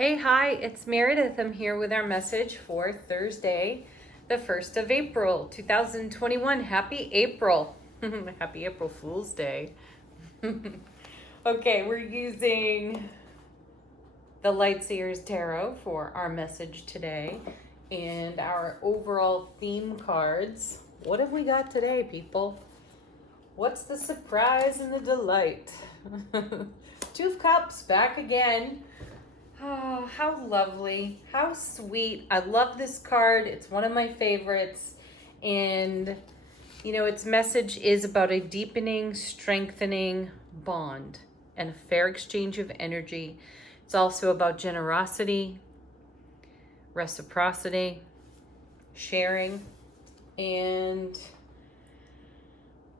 Hi, it's Meredith. I'm here with our message for Thursday, the 1st of April, 2021. Happy April. Happy April Fool's Day. Okay, we're using the Lightseers Tarot for our message today and our overall theme cards. What have we got today, people? What's the surprise and the delight? Two of Cups back again. Oh, how lovely. How sweet. I love this card. It's one of my favorites. And, its message is about a deepening, strengthening bond and a fair exchange of energy. It's also about generosity, reciprocity, sharing, and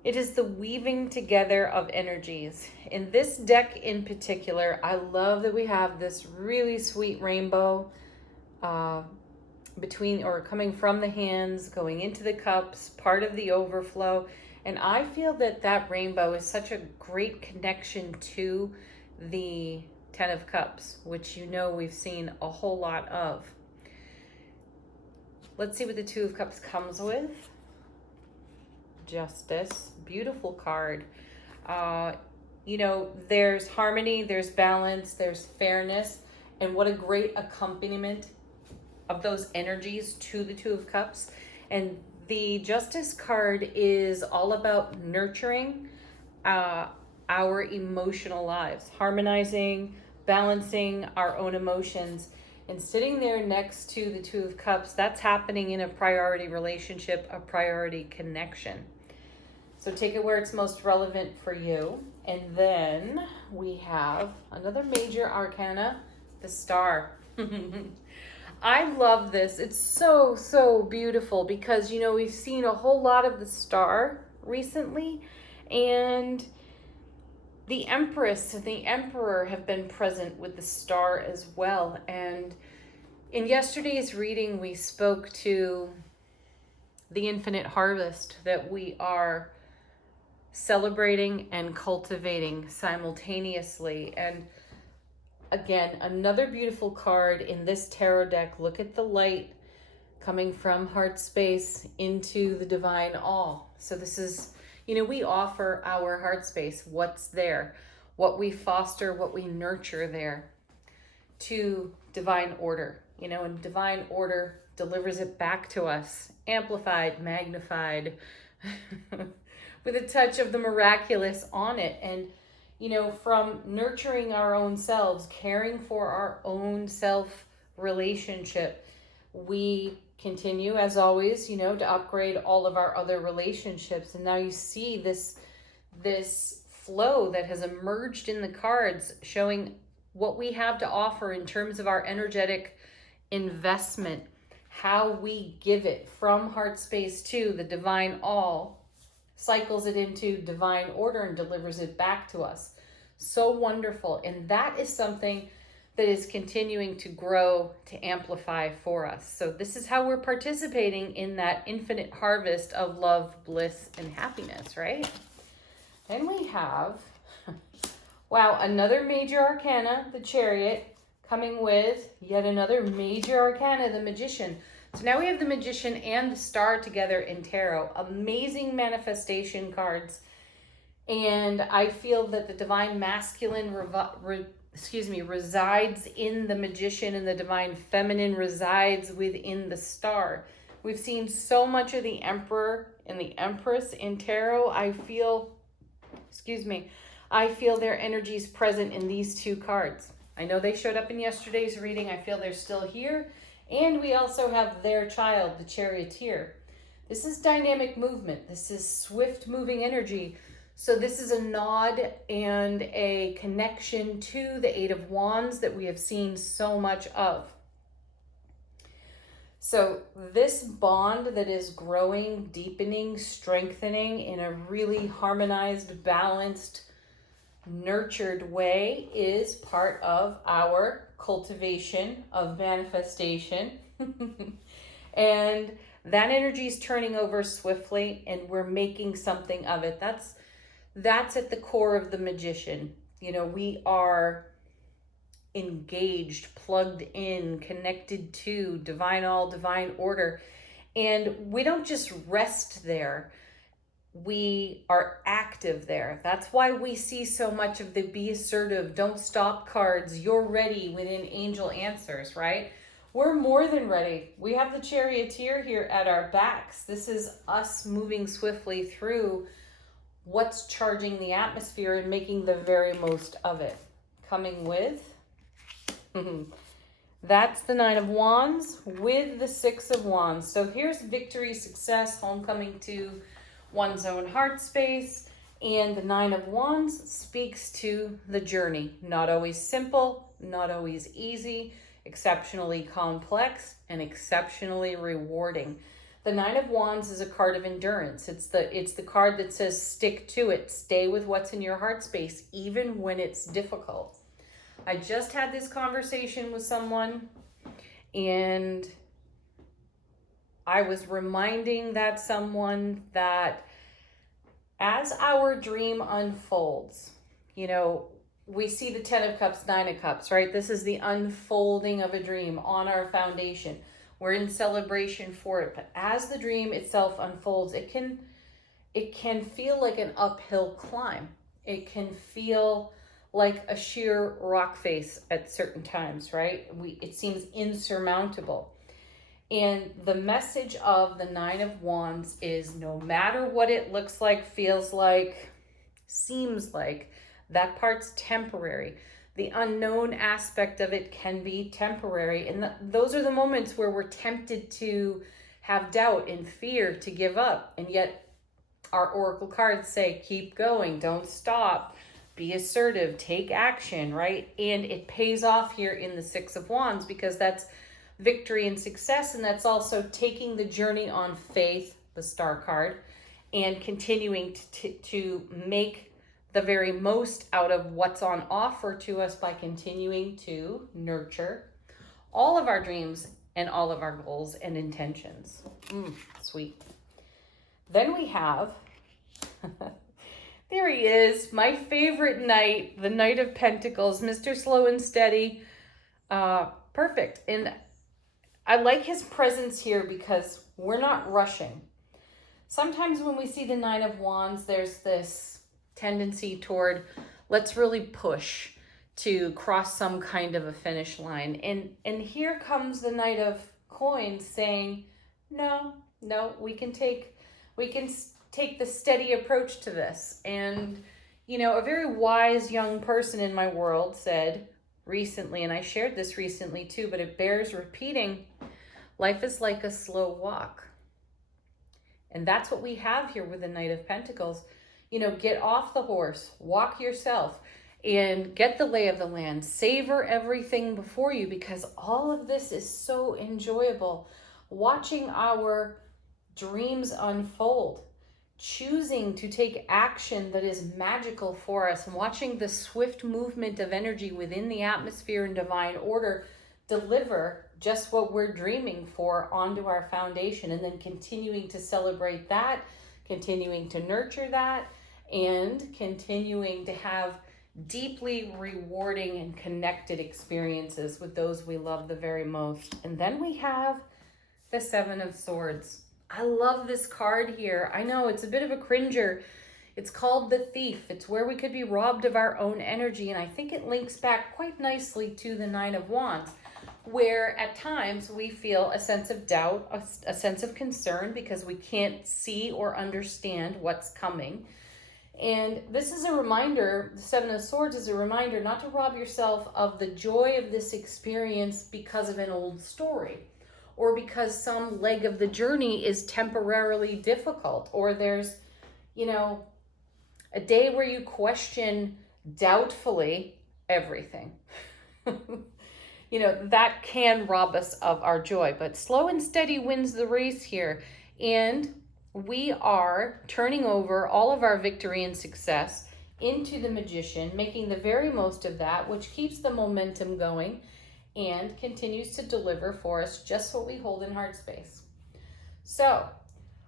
it is the weaving together of energies. In this deck in particular, I love that we have this really sweet rainbow between or coming from the hands, going into the cups, part of the overflow. And I feel that that rainbow is such a great connection to the 10 of Cups, which we've seen a whole lot of. Let's see what the 2 of Cups comes with. Justice, beautiful card. There's harmony, there's balance, there's fairness, and what a great accompaniment of those energies to the 2 of Cups. And the Justice card is all about nurturing our emotional lives, harmonizing, balancing our own emotions. And sitting there next to the 2 of Cups, that's happening in a priority relationship, a priority connection. So take it where it's most relevant for you. And then we have another major arcana, the Star. I love this. It's so, so beautiful because, we've seen a whole lot of the Star recently. And the Empress and the Emperor have been present with the Star as well. And in yesterday's reading, we spoke to the infinite harvest that we are celebrating and cultivating simultaneously. And again, another beautiful card in this tarot deck. Look at the light coming from heart space into the divine all. So this is, we offer our heart space, what's there, what we foster, what we nurture there, to divine order, and divine order delivers it back to us, amplified, magnified, with a touch of the miraculous on it. And, from nurturing our own selves, caring for our own self relationship, we continue, as always, to upgrade all of our other relationships. And now you see this flow that has emerged in the cards, showing what we have to offer in terms of our energetic investment, how we give it from heart space to the divine all, cycles it into divine order and delivers it back to us. So wonderful. And that is something that is continuing to grow, to amplify for us. So this is how we're participating in that infinite harvest of love, bliss, and happiness, right? Then we have, wow, another major arcana, the Chariot, coming with yet another major arcana, the Magician. So now we have the Magician and the Star together in tarot. Amazing manifestation cards. And I feel that the divine masculine resides in the Magician, and the divine feminine resides within the Star. We've seen so much of the Emperor and the Empress in tarot. I feel their energies present in these 2 cards. I know they showed up in yesterday's reading. I feel they're still here. And we also have their child, the Charioteer. This is dynamic movement. This is swift moving energy. So this is a nod and a connection to the 8 of Wands that we have seen so much of. So this bond that is growing, deepening, strengthening in a really harmonized, balanced, nurtured way is part of our cultivation of manifestation. And that energy is turning over swiftly, and we're making something of it. That's at the core of the Magician. We are engaged, plugged in, connected to divine all, divine order. And we don't just rest there. We are active there. That's why we see so much of the be assertive, don't stop cards, you're ready within angel answers, right? We're more than ready. We have the charioteer here at our backs. This is us moving swiftly through what's charging the atmosphere and making the very most of it. Coming with, that's the Nine of Wands with the Six of Wands. So here's victory, success, homecoming to one's own heart space. And the Nine of Wands speaks to the journey. Not always simple, not always easy, exceptionally complex, and exceptionally rewarding. The Nine of Wands is a card of endurance. It's the card that says stick to it. Stay with what's in your heart space, even when it's difficult. I just had this conversation with someone, and I was reminding that someone that as our dream unfolds, you know, we see the 10 of Cups, 9 of Cups, right? This is the unfolding of a dream on our foundation. We're in celebration for it. But as the dream itself unfolds, it can feel like an uphill climb. It can feel like a sheer rock face at certain times, right? It seems insurmountable. And the message of the Nine of Wands is no matter what it looks like, feels like, seems like, that part's temporary. The unknown aspect of it can be temporary. And those are the moments where we're tempted to have doubt and fear, to give up. And yet our oracle cards say, keep going, don't stop, be assertive, take action, right? And it pays off here in the Six of Wands, because that's victory and success. And that's also taking the journey on faith, the Star card, and continuing to make the very most out of what's on offer to us by continuing to nurture all of our dreams and all of our goals and intentions. Sweet. Then we have, there he is, my favorite knight, the Knight of Pentacles, Mr. Slow and Steady. Perfect. And I like his presence here because we're not rushing. Sometimes when we see the Nine of Wands, there's this tendency toward, let's really push to cross some kind of a finish line. And here comes the Knight of Coins saying, no, we can take the steady approach to this. And, you know, a very wise young person in my world said recently, and I shared this recently too, but it bears repeating, life is like a slow walk. And that's what we have here with the Knight of Pentacles. You know, get off the horse, walk yourself, and get the lay of the land. Savor everything before you, because all of this is so enjoyable. Watching our dreams unfold, choosing to take action that is magical for us, and watching the swift movement of energy within the atmosphere and divine order deliver just what we're dreaming for onto our foundation, and then continuing to celebrate that, continuing to nurture that, and continuing to have deeply rewarding and connected experiences with those we love the very most. And then we have the Seven of Swords. I love this card here. I know it's a bit of a cringer. It's called the Thief. It's where we could be robbed of our own energy. And I think it links back quite nicely to the Nine of Wands, where at times we feel a sense of doubt, a sense of concern, because we can't see or understand what's coming. And this is a reminder, the Seven of Swords is a reminder not to rob yourself of the joy of this experience because of an old story, or because some leg of the journey is temporarily difficult, or there's, you know, a day where you question doubtfully everything. You know, that can rob us of our joy, but slow and steady wins the race here. And we are turning over all of our victory and success into the Magician, making the very most of that, which keeps the momentum going and continues to deliver for us just what we hold in heart space. So,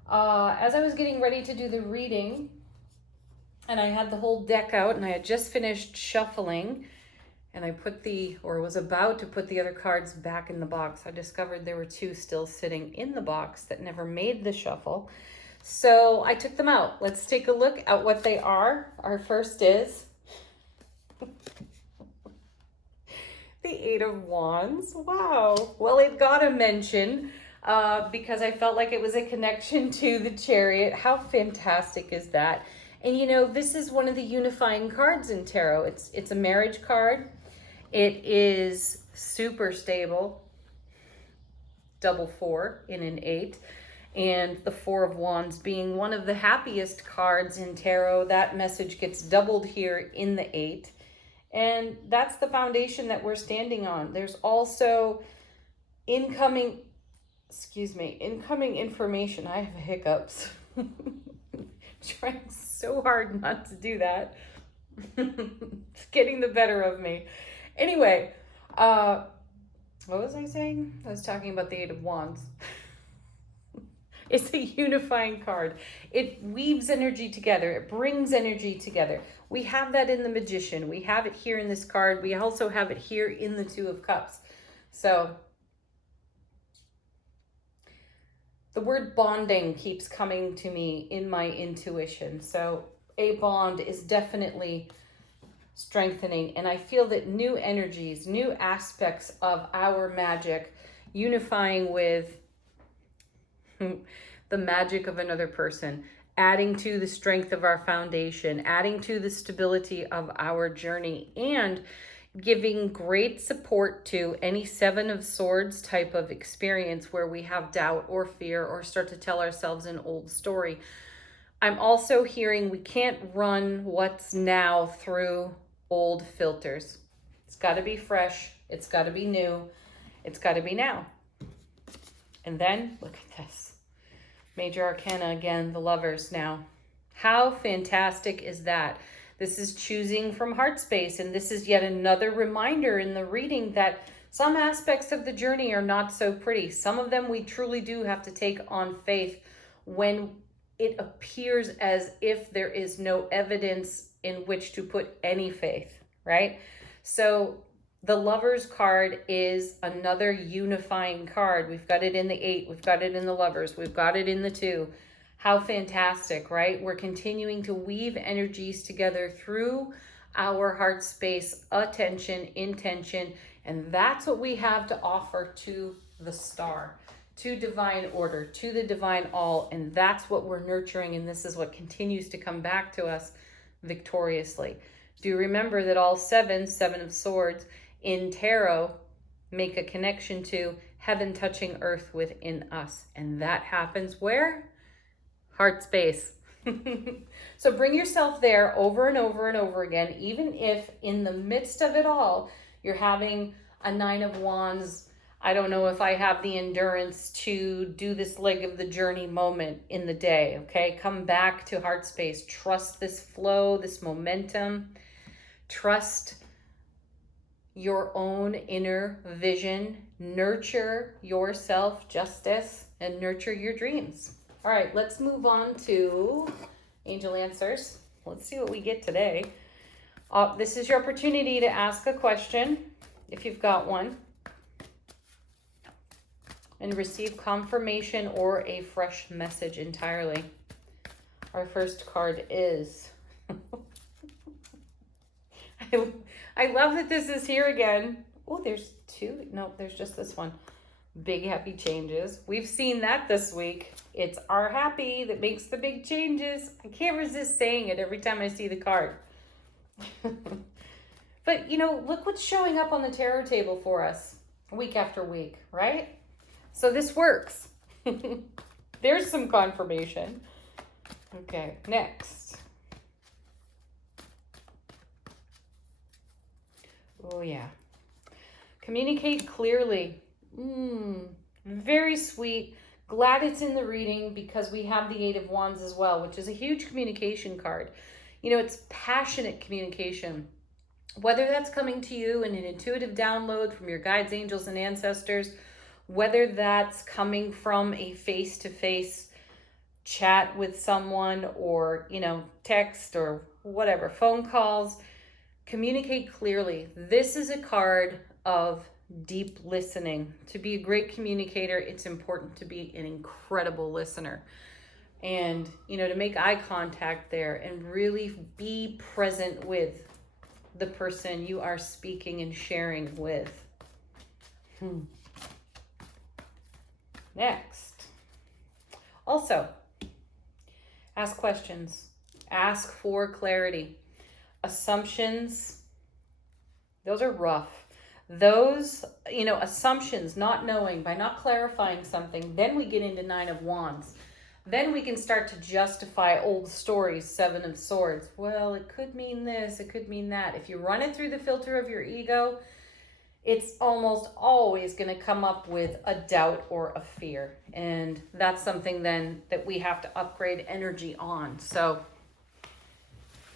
as I was getting ready to do the reading, and I had the whole deck out, and I had just finished shuffling, and I was about to put the other cards back in the box. I discovered there were two still sitting in the box that never made the shuffle. So I took them out. Let's take a look at what they are. Our first is the Eight of Wands. Wow. Well, it got a mention because I felt like it was a connection to the Chariot. How fantastic is that? And you know, this is one of the unifying cards in tarot. It's a marriage card. It is super stable. Double 4 in an 8. And the Four of Wands being one of the happiest cards in tarot, that message gets doubled here in the 8. And that's the foundation that we're standing on. There's also incoming information. I have hiccups. Trying so hard not to do that. It's getting the better of me. Anyway, what was I saying? I was talking about the Eight of Wands. It's a unifying card. It weaves energy together. It brings energy together. We have that in the Magician. We have it here in this card. We also have it here in the Two of Cups. So the word bonding keeps coming to me in my intuition. So a bond is definitely strengthening. And I feel that new energies, new aspects of our magic unifying with the magic of another person, adding to the strength of our foundation, adding to the stability of our journey, and giving great support to any Seven of Swords type of experience where we have doubt or fear or start to tell ourselves an old story. I'm also hearing we can't run what's now through old filters. It's got to be fresh. It's got to be new. It's got to be now. And then look at this. Major Arcana again, the Lovers now. How fantastic is that? This is choosing from heart space, and this is yet another reminder in the reading that some aspects of the journey are not so pretty. Some of them we truly do have to take on faith when it appears as if there is no evidence in which to put any faith, right? So the Lovers card is another unifying card. We've got it in the 8. We've got it in the Lovers. We've got it in the 2. How fantastic, right? We're continuing to weave energies together through our heart space, attention, intention, and that's what we have to offer to the star, to divine order, to the divine all, and that's what we're nurturing, and this is what continues to come back to us victoriously. Do remember that all Seven of Swords in tarot make a connection to heaven touching earth within us, and that happens where? Heart space. So bring yourself there over and over and over again, even if in the midst of it all, you're having a Nine of Wands. I don't know if I have the endurance to do this leg of the journey moment in the day, okay? Come back to heart space. Trust this flow, this momentum. Trust your own inner vision. Nurture your self-justice and nurture your dreams. All right, let's move on to Angel Answers. Let's see what we get today. This is your opportunity to ask a question, if you've got one, and receive confirmation or a fresh message entirely. Our first card is... I love that this is here again. Oh, there's two. No, there's just this one. Big happy changes. We've seen that this week. It's our happy that makes the big changes. I can't resist saying it every time I see the card. But, you know, look what's showing up on the tarot table for us week after week, right? So this works. There's some confirmation. Okay, next. Oh, yeah. Communicate clearly. Very sweet. Glad it's in the reading because we have the Eight of Wands as well, which is a huge communication card. You know, it's passionate communication. Whether that's coming to you in an intuitive download from your guides, angels, and ancestors, whether that's coming from a face-to-face chat with someone or, you know, text or whatever, phone calls, Communicate clearly. This is a card of deep listening. To be a great communicator, it's important to be an incredible listener. And, to make eye contact there and really be present with the person you are speaking and sharing with. Next. Also, ask questions. Ask for clarity. Assumptions, those are rough. Those, assumptions, not knowing, by not clarifying something, then we get into Nine of Wands. Then we can start to justify old stories, Seven of Swords. Well, it could mean this, it could mean that. If you run it through the filter of your ego, it's almost always going to come up with a doubt or a fear. And that's something then that we have to upgrade energy on. So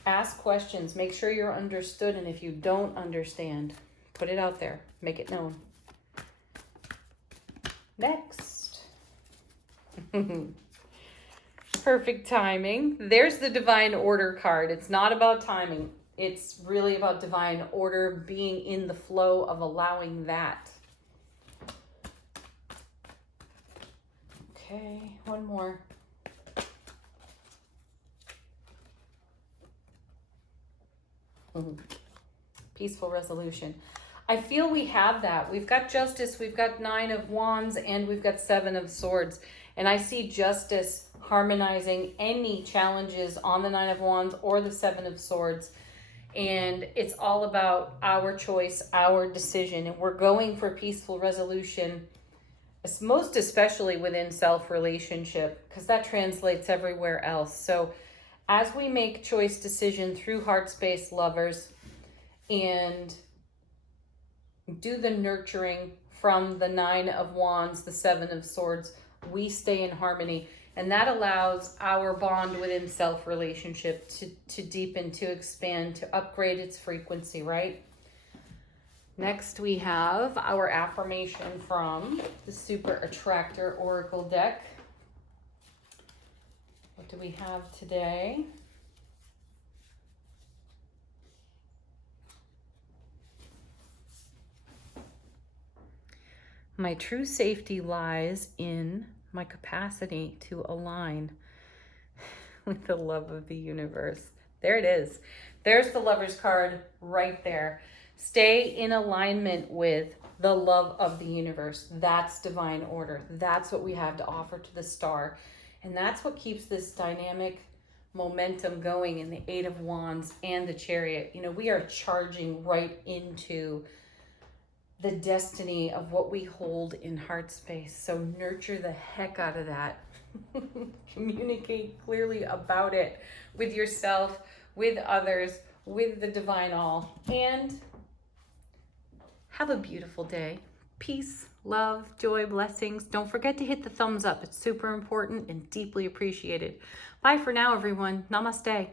ask questions, make sure you're understood. And if you don't understand, put it out there, make it known. Next. Perfect timing. There's the Divine Order card. It's not about timing. It's really about divine order, being in the flow of allowing that. Okay, one more. Peaceful resolution. I feel we have that. We've got Justice, we've got Nine of Wands, and we've got Seven of Swords. And I see Justice harmonizing any challenges on the Nine of Wands or the Seven of Swords. And it's all about our choice, our decision. And we're going for peaceful resolution, most especially within self-relationship, because that translates everywhere else. So as we make choice decision through heart space lovers and do the nurturing from the Nine of Wands, the Seven of Swords, we stay in harmony. And that allows our bond within self-relationship to deepen, to expand, to upgrade its frequency, right? Next, we have our affirmation from the Super Attractor Oracle deck. What do we have today? My true safety lies in my capacity to align with the love of the universe. There it is. There's the Lover's card right there. Stay in alignment with the love of the universe. That's divine order. That's what we have to offer to the star. And that's what keeps this dynamic momentum going in the Eight of Wands and the Chariot. We are charging right into the destiny of what we hold in heart space. So nurture the heck out of that. Communicate clearly about it with yourself, with others, with the divine all. And have a beautiful day. Peace, love, joy, blessings. Don't forget to hit the thumbs up. It's super important and deeply appreciated. Bye for now, everyone. Namaste.